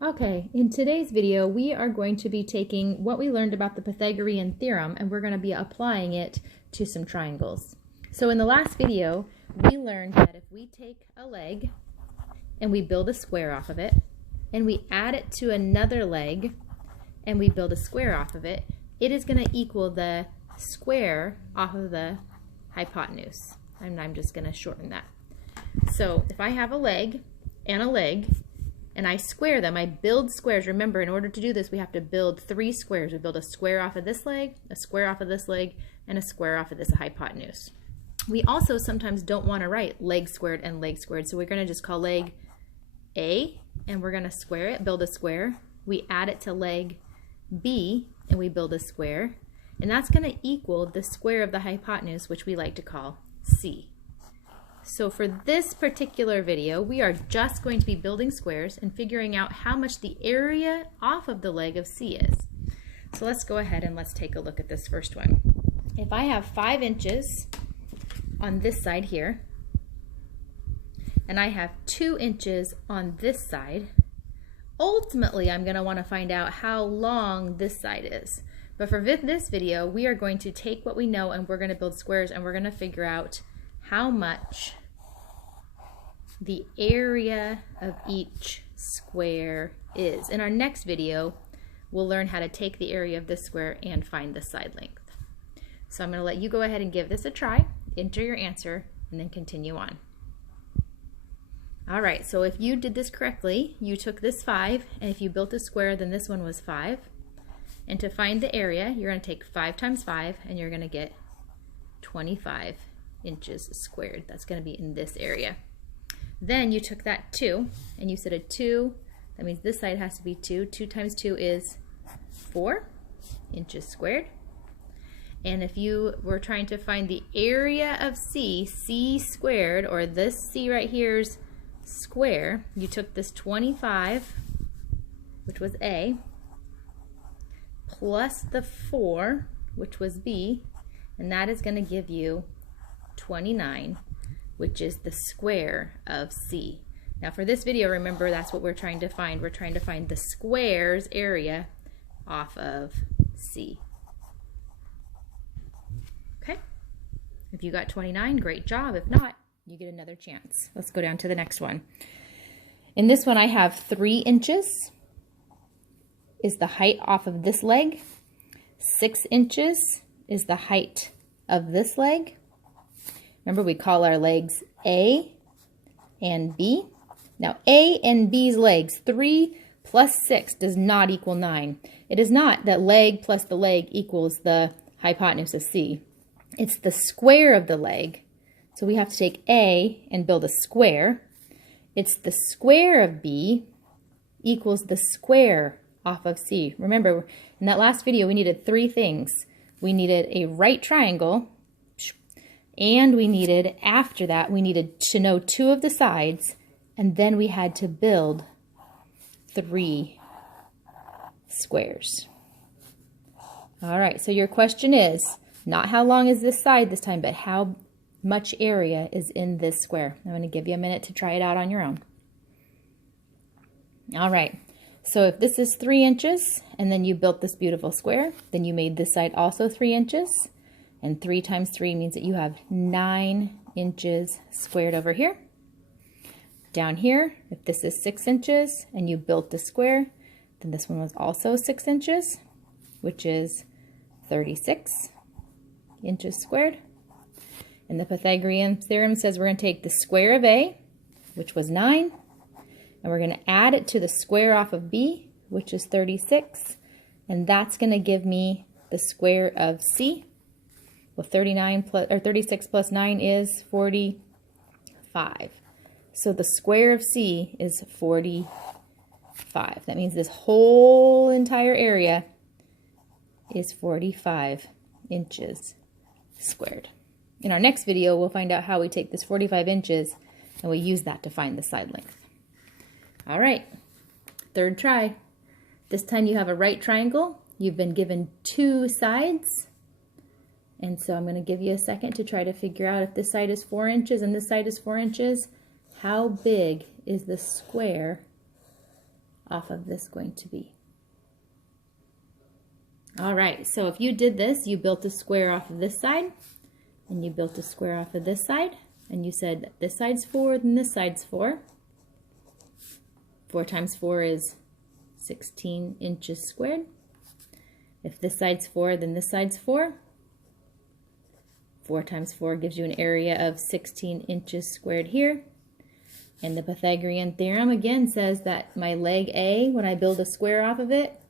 Okay, in today's video, we are going to be taking what we learned about the Pythagorean theorem and we're going to be applying it to some triangles. So in the last video, we learned that if we take a leg and we build a square off of it, and we add it to another leg and we build a square off of it, it is going to equal the square off of the hypotenuse. And I'm just going to shorten that. So if I have a leg, and I square them, I build squares. Remember, in order to do this, we have to build 3 squares. We build a square off of this leg, a square off of this leg, and a square off of this hypotenuse. We also sometimes don't want to write leg squared and leg squared, so we're going to just call leg A, and we're going to square it, build a square. We add it to leg B, and we build a square, and that's going to equal the square of the hypotenuse, which we like to call C. So for this particular video, we are just going to be building squares and figuring out how much the area off of the leg of C is. So let's go ahead and let's take a look at this first one. If I have 5 inches on this side here, and I have 2 inches on this side, ultimately I'm going to want to find out how long this side is. But for this video, we are going to take what we know and we're going to build squares, and we're going to figure out how much the area of each square is. In our next video, we'll learn how to take the area of this square and find the side length. So I'm going to let you go ahead and give this a try, enter your answer, and then continue on. All right, so if you did this correctly, you took this 5, and if you built a square, then this one was 5. And to find the area, you're going to take 5 times 5, and you're going to get 25 inches squared. That's going to be in this area. Then you took that 2 and you said a 2, that means this side has to be 2. 2 times 2 is 4 inches squared. And if you were trying to find the area of C, C squared, or this C right here's square, you took this 25, which was A, plus the 4, which was B, and that is going to give you 29, which is the square of C. Now for this video, remember, that's what we're trying to find. We're trying to find the square's area off of C. Okay? If you got 29, great job. If not, you get another chance. Let's go down to the next one. In this one, I have 3 inches is the height off of this leg. 6 inches is the height of this leg. Remember, we call our legs A and B. Now, A and B's legs, 3 plus 6 does not equal 9. It is not that leg plus the leg equals the hypotenuse of C. It's the square of the leg. So we have to take A and build a square. It's the square of B equals the square off of C. Remember, in that last video, we needed 3 things. We needed a right triangle, and we needed, after that, we needed to know 2 of the sides, and then we had to build 3 squares. All right, so your question is, not how long is this side this time, but how much area is in this square. I'm going to give you a minute to try it out on your own. All right, so if this is 3 inches, and then you built this beautiful square, then you made this side also 3 inches, and 3 times 3 means that you have 9 inches squared over here. Down here, if this is 6 inches and you built the square, then this one was also 6 inches, which is 36 inches squared. And the Pythagorean theorem says we're going to take the square of A, which was 9, and we're going to add it to the square off of B, which is 36, and that's going to give me the square of C. Well, 36 plus 9 is 45. So the square of C is 45. That means this whole entire area is 45 inches squared. In our next video, we'll find out how we take this 45 inches and we use that to find the side length. All right, 3rd try. This time you have a right triangle. You've been given 2 sides. And so I'm going to give you a second to try to figure out if this side is 4 inches and this side is 4 inches. How big is the square off of this going to be? All right, so if you did this, you built a square off of this side, and you built a square off of this side, and you said this side's 4, then this side's 4. 4 times 4 is 16 inches squared. If this side's 4, then this side's 4. 4 times 4 gives you an area of 16 inches squared here. And the Pythagorean theorem again says that my leg A, when I build a square off of it,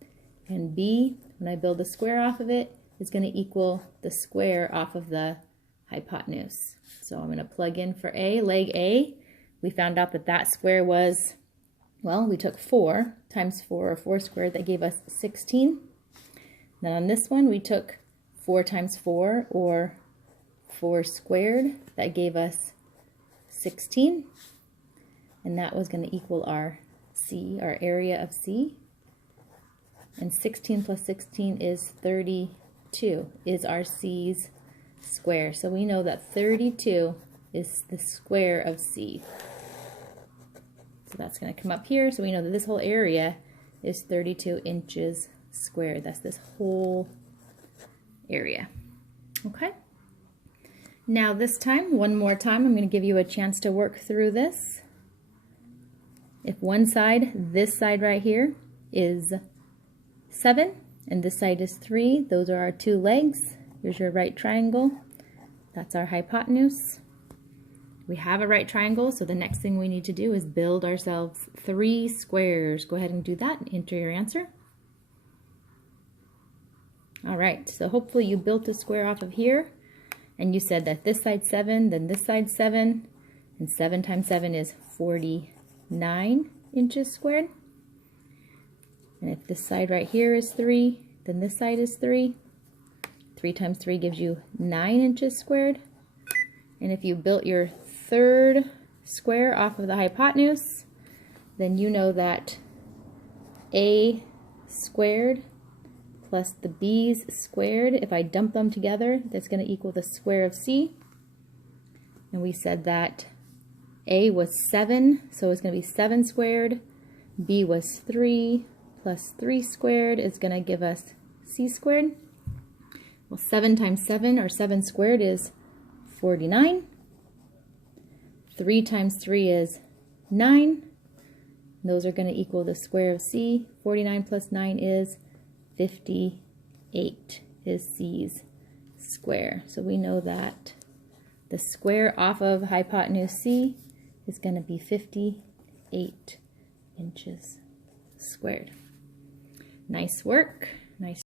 and B, when I build a square off of it, is going to equal the square off of the hypotenuse. So I'm going to plug in for A, leg A. We found out that that square was, well, we took 4 times 4, or 4 squared, that gave us 16. Then on this one, we took 4 times 4, or 4 squared, that gave us 16. And that was going to equal our C, our area of C. And 16 plus 16 is 32, is our C's square. So we know that 32 is the square of C. So that's going to come up here. So we know that this whole area is 32 inches squared. That's this whole area. Okay. Now this time, one more time, I'm going to give you a chance to work through this. If one side, this side right here, is 7, and this side is 3, those are our 2 legs. Here's your right triangle. That's our hypotenuse. We have a right triangle, so the next thing we need to do is build ourselves 3 squares. Go ahead and do that and enter your answer. All right, so hopefully you built a square off of here, and you said that this side's 7, then this side's 7, and 7 times 7 is 49 inches squared. And if this side right here is 3, then this side is 3. 3 times 3 gives you 9 inches squared. And if you built your third square off of the hypotenuse, then you know that A squared plus the B's squared, if I dump them together, that's going to equal the square of C. And we said that A was 7, so it's going to be 7 squared. B was 3 plus 3 squared is going to give us C squared. Well, 7 times 7, or 7 squared, is 49. 3 times 3 is 9. Those are going to equal the square of C. 49 plus 9 is 58, is C's square. So we know that the square off of hypotenuse C is going to be 58 inches squared. Nice work. Nice.